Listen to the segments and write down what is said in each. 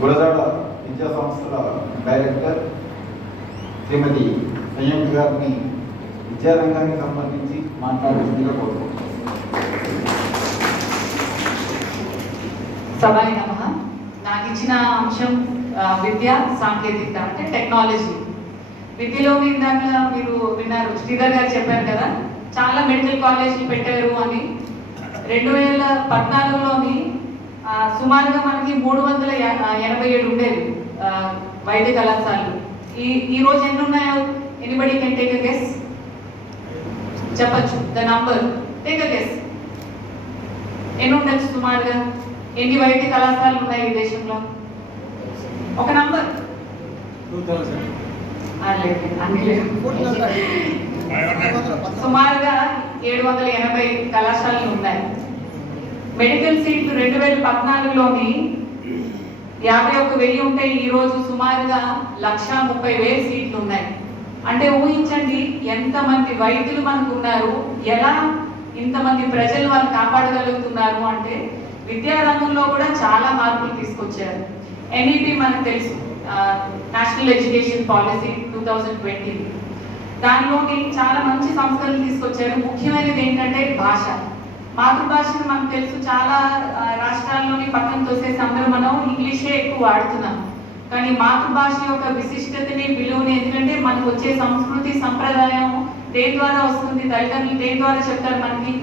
గురజాడ విద్యా సంస్థల డైరెక్టర్ శ్రీమతి సంయుక్త గారిని విద్యారంగానికి సంబంధించి మాట్లాడాల్సిందిగా కోరుకుంటున్నాను. సభాయి నమః. నాకు ఇచ్చిన అంశం విద్య సాంకేతికత అంటే టెక్నాలజీ. విద్యలో ఇందాక మీరు విన్నారు, శ్రీధర్ గారు చెప్పారు కదా, చాలా మెడికల్ కాలేజీలు పెట్టారు అని. 2014లోని సుమారుగా మనకి 387 ఉండేవి వైద్య కళాశాలలు. ఈ రోజు ఎన్ని ఉన్నాయో anybody can take a guess? చెప్పచ్చు the number, take a guess. ఎన్ని ఉండొచ్చు సుమారుగా? ఎన్ని వైద్య కళాశాలలు ఉన్నాయి ఈ దేశంలో? ఒక నంబర్. సుమారుగా 780 కళాశాలలు ఉన్నాయి. మెడికల్ సీట్లు 2014లోని 51,000 ఉంటే ఈ రోజు సుమారుగా 130,000 సీట్లు ఉన్నాయి. అంటే ఊహించండి ఎంతమంది వైద్యులు మనకు ఉన్నారు, ఎలా ఇంతమంది ప్రజలు వాళ్ళు కాపాడగలుగుతున్నారు అంటే విద్యారంగంలో కూడా చాలా మార్పులు తీసుకొచ్చారు. ఎన్ఈపి మనకు తెలుసు, నేషనల్ ఎడ్యుకేషన్ పాలసీ 2020. దానిలోని చాలా మంచి సంస్కరణలు తీసుకొచ్చారు. ముఖ్యమైనది ఏంటంటే భాష, మాతృభాషను మనకు తెలుసు. చాలా రాష్ట్రాల్లోని పక్కన తోసేసి అందరూ మనం ఇంగ్లీషే ఎక్కువ వాడుతున్నాం. కానీ మాతృభాష యొక్క విశిష్టతని, విలువని, ఎందుకంటే మనకు వచ్చే సంస్కృతి సంప్రదాయం దేని ద్వారా వస్తుంది? తల్లిదండ్రులు దేని ద్వారా చెప్తారు మనకి?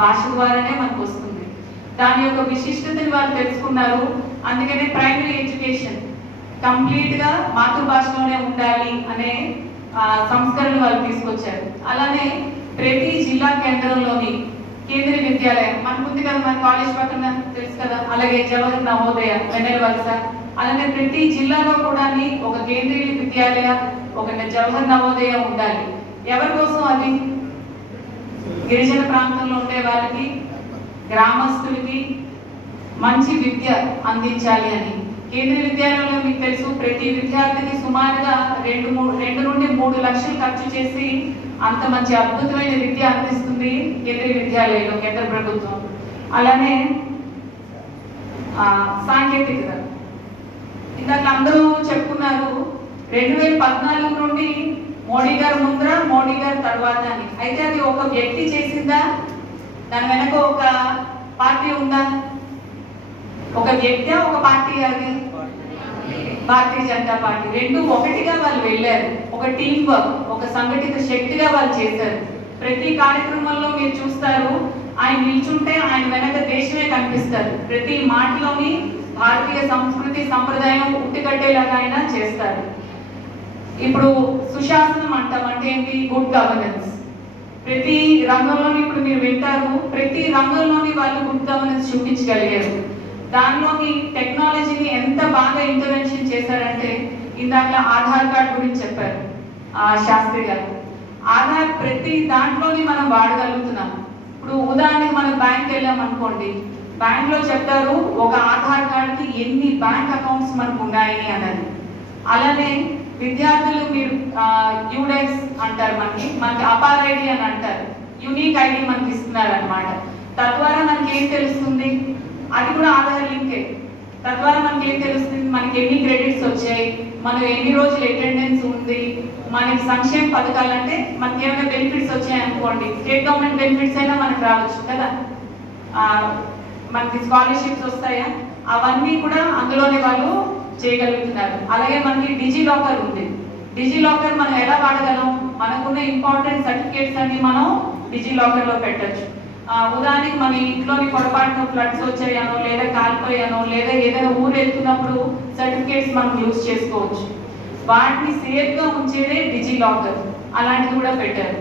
భాష ద్వారానే మనకు వస్తుంది. దాని యొక్క విశిష్టతని వాళ్ళు తెలుసుకున్నారు. అందుకనే ప్రైమరీ ఎడ్యుకేషన్ కంప్లీట్గా మాతృభాషలోనే ఉండాలి అనే సంస్కరణలు వాళ్ళు తీసుకొచ్చారు. అలానే ప్రతి జిల్లా కేంద్రంలోని కేంద్రీయ విద్యాలయం మనకుంది కదా, మన కాలేజ్ పక్కన తెలుసు కదా, అలాగే జవహర్ నవోదయ, వెన్నెల వలస, అలానే ప్రతి జిల్లాలో కూడా ఒక కేంద్రీయ విద్యాలయ, ఒక జవహర్ నవోదయ ఉండాలి. ఎవరి కోసం అది? గిరిజన ప్రాంతంలో ఉండే వాళ్ళకి, గ్రామస్తులకి మంచి విద్య అందించాలి అని. కేంద్రీయ విద్యాలయంలో మీకు తెలుసు ప్రతి విద్యార్థికి సుమారుగా 2 నుండి 3 లక్షలు ఖర్చు చేసి అంత మంచి అద్భుతమైన విద్య అందిస్తుంది కేంద్రీయ విద్యాలయంలో కేంద్ర ప్రభుత్వం. అలానే సాంకేతికత ఇందాక అందరూ చెప్పుకున్నారు 2014 నుండి మోడీ గారు ముందర, మోడీ గారు తర్వాత అని. అయితే అది ఒక వ్యక్తి చేసిందా? దాని వెనక ఒక పార్టీ ఉందా? ఒక వ్యక్తి, ఒక పార్టీ? అది భారతీయ జనతా పార్టీ. రెండు ఒకటిగా వాళ్ళు వెళ్ళారు. ఒక టీం వర్క్, ఒక సంఘటిత శక్తిగా వాళ్ళు చేశారు. ప్రతి కార్యక్రమంలో మీరు చూస్తారు, ఆయన నిల్చుంటే ఆయన వెనక దేశమే కనిపిస్తారు. ప్రతి మాటలోని భారతీయ సంస్కృతి సంప్రదాయం ఉట్టికట్టేలాగా ఆయన చేస్తారు. ఇప్పుడు సుశాసనం అంటాం, అంటే ఏంటి? Good governance. ప్రతి రంగంలోని ఇప్పుడు మీరు వింటారు, ప్రతి రంగంలోని వాళ్ళు గుడ్ గవర్నెన్స్ చూపించగలిగారు. దానిలోని టెక్నాలజీని ఎంత బాగా ఇంటర్వెన్షన్ చేశారంటే, ఇందాక ఆధార్ కార్డ్ గురించి చెప్పారు శాస్త్రి గారు. ఆధార్ ప్రతి దాంట్లోని మనం వాడగలుగుతున్నాం. ఇప్పుడు ఉదాహరణకి మనం బ్యాంక్ వెళ్ళాం అనుకోండి, బ్యాంక్లో చెప్తారు ఒక ఆధార్ కార్డ్కి ఎన్ని బ్యాంక్ అకౌంట్స్ మనకు ఉన్నాయి అన్నది. అలానే విద్యార్థులు మీరు యూడెక్స్ అంటారు, మనకి అపార్ ఐడి అని అంటారు, యూనిక్ ఐడి మనకి ఇస్తున్నారు అనమాట. తద్వారా మనకి ఏం తెలుస్తుంది? అది కూడా ఆధార్ లింకే. తద్వారా మనకి ఏం తెలుస్తుంది? మనకి ఎన్ని క్రెడిట్స్ వచ్చాయి, మనం ఎన్ని రోజులు అటెండెన్స్ ఉంది, మనకి సంక్షేమ పథకాలు అంటే మనకి ఏమైనా బెనిఫిట్స్ వచ్చాయి అనుకోండి, స్టేట్ గవర్నమెంట్ బెనిఫిట్స్ అయినా మనకు రావచ్చు కదా, మనకి స్కాలర్షిప్స్ వస్తాయా, అవన్నీ కూడా అందులోనే వాళ్ళు చేయగలుగుతున్నారు. అలాగే మనకి డిజి లాకర్ ఉంది. డిజి లాకర్ మనం ఎలా వాడగలం? మనకున్న ఇంపార్టెంట్ సర్టిఫికేట్స్ అన్ని మనం డిజి లాకర్ లో పెట్టచ్చు. ఉదాహరణకి మన ఇంట్లోని పొరపాటున ఫ్లడ్స్ వచ్చాయనో, లేదా కాలిపోయానో, లేదా ఏదైనా ఊరు వెళ్తున్నప్పుడు సర్టిఫికేట్స్ మనం యూజ్ చేసుకోవచ్చు. వాటిని సేఫ్గా ఉంచేదే డిజి లాకర్, అలాంటిది కూడా పెట్టారు.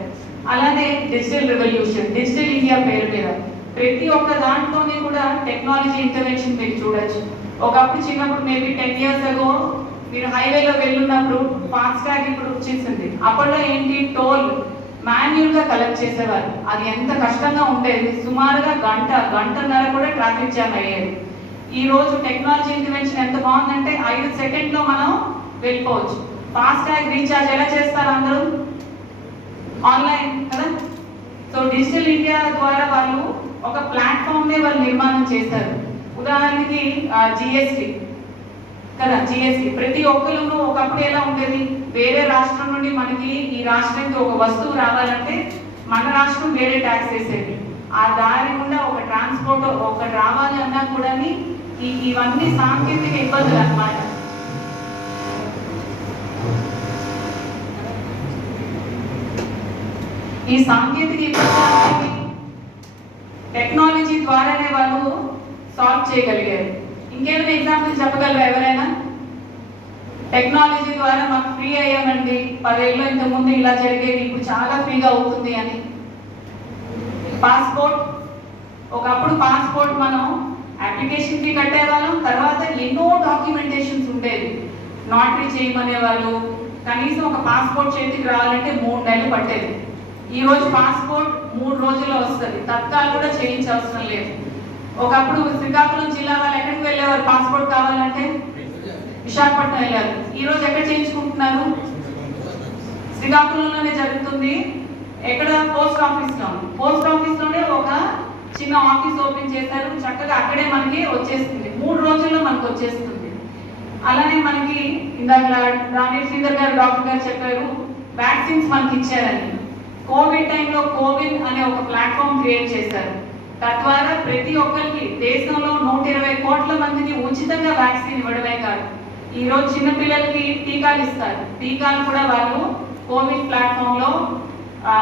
అలానే డిజిటల్ రెవల్యూషన్, డిజిటల్ ఇండియా పేరు మీద ప్రతి ఒక్క దాంట్లోనే కూడా టెక్నాలజీ ఇంటర్వెన్షన్ మీరు చూడొచ్చు. ఒకప్పుడు చిన్నప్పుడు మేబీ 10 years ago మీరు హైవేలో వెళ్ళున్నప్పుడు ఫాస్ట్ ట్యాగ్ ఇప్పుడు వచ్చేసింది. అప్పట్లో ఏంటి? టోల్ మాన్యువల్గా కలెక్ట్ చేసేవారు. అది ఎంత కష్టంగా ఉండేది. సుమారుగా గంటన్నర కూడా ట్రాఫిక్ జామ్ అయ్యేది. ఈ రోజు టెక్నాలజీ ఇంటర్వెన్షన్ ఎంత బాగుందంటే 5 సెకండ్లో మనం వెళ్ళిపోవచ్చు. ఫాస్ట్ ట్యాగ్ రీఛార్జ్ ఎలా చేస్తారు అందరూ? ఆన్లైన్ కదా. సో డిజిటల్ ఇండియా ద్వారా వాళ్ళు ఒక ప్లాట్ఫామ్నే వాళ్ళు నిర్మాణం చేశారు. ఉదాహరణకి జిఎస్టీ కదా. జిఎస్టి ప్రతి ఒక్కరు ఒకప్పుడు ఎలా ఉండేది, వేరే రాష్ట్రం నుండి మనకి ఈ రాష్ట్రానికి ఒక వస్తువు రావాలంటే మన రాష్ట్రం వేరే ట్యాక్స్ వేసేది. ఆ దారి గుండా ఒక ట్రాన్స్పోర్ట్ ఒకటి రావాలి అన్నా కూడా ఇవన్నీ సాంకేతిక ఇబ్బందులు అన్నమాట. ఈ సాంకేతిక ఇబ్బందులు టెక్నాలజీ ద్వారానే వాళ్ళు సాల్వ్ చేయగలిగారు. ఇంకేమైనా ఎగ్జాంపుల్ చెప్పగలరా ఎవరైనా? టెక్నాలజీ ద్వారా మాకు ఫ్రీ అయ్యామండి, 10 ఏళ్ళు ఇంతకుముందు ఇలా జరిగేది, ఇప్పుడు చాలా ఫ్రీగా అవుతుంది అని. పాస్పోర్ట్, ఒకప్పుడు పాస్పోర్ట్ మనం అప్లికేషన్ ఫీ కట్టేవాళ్ళం, తర్వాత ఎన్నో డాక్యుమెంటేషన్స్ ఉండేవి, నాటరీ చేయమనే వాళ్ళు. కనీసం ఒక పాస్పోర్ట్ చేతికి రావాలంటే 3 నెలలు పట్టేది. ఈరోజు పాస్పోర్ట్ 3 రోజుల్లో వస్తుంది, తత్కాలు కూడా చేయించవసరం లేదు. ఒకప్పుడు శ్రీకాకుళం జిల్లా వాళ్ళు ఎక్కడికి వెళ్ళేవారు పాస్పోర్ట్ కావాలంటే? విశాఖపట్నం వెళ్ళారు. ఈరోజు ఎక్కడ చేయించుకుంటున్నారు? శ్రీకాకుళంలోనే జరుగుతుంది. ఎక్కడ? పోస్ట్ ఆఫీస్లో. పోస్ట్ ఆఫీస్లోనే ఒక చిన్న ఆఫీస్ ఓపెన్ చేశారు, చక్కగా అక్కడే మనకి వచ్చేస్తుంది, 3 రోజుల్లో మనకు వచ్చేస్తుంది. అలానే మనకి ఇందాక రాణి శ్రీధర్ గారు డాక్టర్ గారు చెప్పారు వ్యాక్సిన్స్ మనకి ఇచ్చారని. కోవిడ్ టైంలో కోవిన్ అనే ఒక ప్లాట్ఫామ్ క్రియేట్ చేశారు. తద్వారా ప్రతి ఒక్కరికి దేశంలో 120 కోట్ల మందికి ఉచితంగా వ్యాక్సిన్ ఇవ్వడమే కాదు, ఈరోజు చిన్నపిల్లలకి టీకాలు ఇస్తారు. టీకాలు కూడా వాళ్ళు కోవిడ్ ప్లాట్ఫామ్లో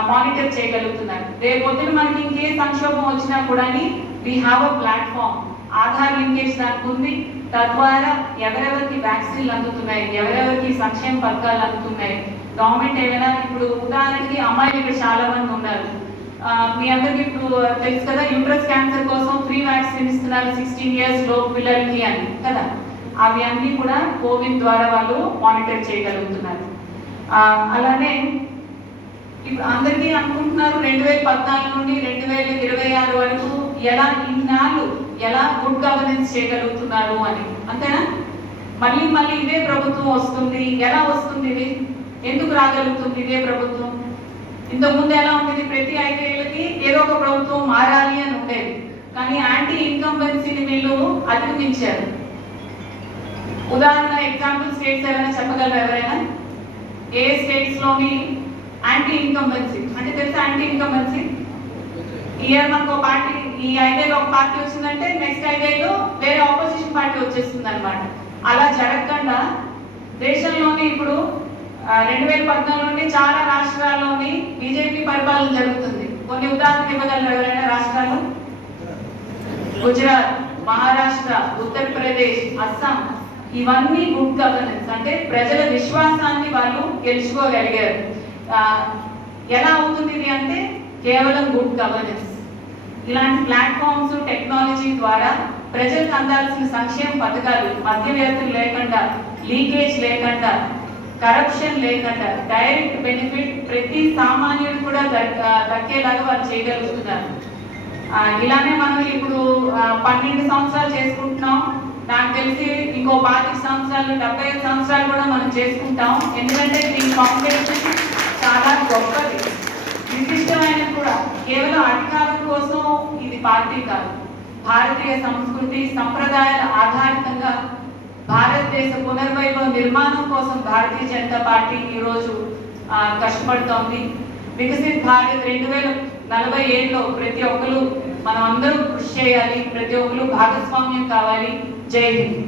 మానిటర్ చేయగలుగుతున్నారు. రేపొద్దున మనకి ఇంకే సంక్షోభం వచ్చినా కూడా we have a platform, Aadhaar linkage దానికి ఉంది. తద్వారా ఎవరెవరికి వ్యాక్సిన్లు అందుతున్నాయి, ఎవరెవరికి సంక్షేమ పథకాలు అందుతున్నాయి, గవర్నమెంట్ ఏమైనా, ఇప్పుడు ఉదాహరణకి అమ్మాయిలు ఇక్కడ చాలా మంది ఉన్నారు, మీ అందరికి ఇప్పుడు తెలుసు కదా, యూట్రస్ క్యాన్సర్ కోసం ఫ్రీ వ్యాక్సిన్ ఇస్తున్నారు 16 years లోపు పిల్లలకి అని కదా. అవి అన్నీ కూడా కోవిడ్ ద్వారా వాళ్ళు మానిటర్ చేయగలుగుతున్నారు. అలానే ఇప్పుడు అందరికీ అనుకుంటున్నారు 2014 నుండి 2026 వరకు ఎలా ఇన్నాళ్ళు ఎలా గుడ్ గవర్నెన్స్ చేయగలుగుతున్నారు అని, అంతేనా? మళ్ళీ మళ్ళీ ఇదే ప్రభుత్వం వస్తుంది, ఎలా వస్తుంది ఇది, ఎందుకు రాగలుగుతుంది ఇదే ప్రభుత్వం? ఇంతకుముందు ఎలా ఉండేది, ప్రతి 5 ఏళ్ళకి ఏదో ఒక ప్రభుత్వం మారాలి అని ఉండేది, కానీ యాంటీ ఇన్కంబెన్సీని వీళ్ళు అధిగమించారు. ఉదాహరణ ఎగ్జాంపుల్ స్టేట్స్ ఏమైనా చెప్పగలరు ఎవరైనా? ఏ స్టేట్స్ లోని యాంటీ ఇన్కంబెన్సీ అంటే తెలుసా? యాంటీ ఇన్కంబెన్సీ ఇయర్ మనకు పార్టీ, ఈ 5 ఏళ్ళు ఒక పార్టీ వచ్చిందంటే నెక్స్ట్ 5 ఏళ్ళు వేరే ఆపోజిషన్ పార్టీ వచ్చేస్తుంది అనమాట. అలా జరగకుండా దేశంలోని ఇప్పుడు 2014 నుండి చాలా రాష్ట్రాల్లోని బీజేపీ పరిపాలన జరుగుతుంది. కొన్ని ఉదాహరణలు ఇవ్వగలరు ఎవరైనా రాష్ట్రాలు? గుజరాత్, మహారాష్ట్ర, ఉత్తరప్రదేశ్, అస్సాం, ఇవన్నీ గుడ్ గవర్నెన్స్ అంటే ప్రజల విశ్వాసాన్ని వాళ్ళు గెలుచుకోగలిగారు. ఎలా అవుతుంది ఇది అంటే కేవలం గుడ్ గవర్నెన్స్. ఇలాంటి ప్లాట్ఫామ్స్ టెక్నాలజీ ద్వారా ప్రజలకు అందాల్సిన సంక్షేమ పథకాలు మధ్యవర్తులు లేకుండా, లీకేజ్ లేకుండా, కరప్షన్ లేకుండా డైరెక్ట్ బెనిఫిట్ ప్రతి సామాన్యుడు కూడా దక్కేలాగా వాళ్ళు చేయగలుగుతున్నారు. ఇలానే మనం ఇప్పుడు 12 సంవత్సరాలు చేసుకుంటున్నాం, నాకు తెలిసి ఇంకో 25 సంవత్సరాలు 75 సంవత్సరాలు కూడా మనం చేసుకుంటాం. ఎందుకంటే దీని ఫౌండేషన్ చాలా గొప్పది, విశిష్టమైన కూడా. కేవలం అధికారం కోసం ఇది పార్టీ కాదు, భారతీయ సంస్కృతి సంప్రదాయాల ఆధారితంగా భారతదేశ పునర్వైభవ నిర్మాణం కోసం భారతీయ జనతా పార్టీ ఈరోజు కష్టపడుతోంది. వికసిత్ భారత్ 2047లో ప్రతి ఒక్కరు మనం అందరూ కృషి చేయాలి, ప్రతి ఒక్కరు భాగస్వామ్యం కావాలి. జై హింద్.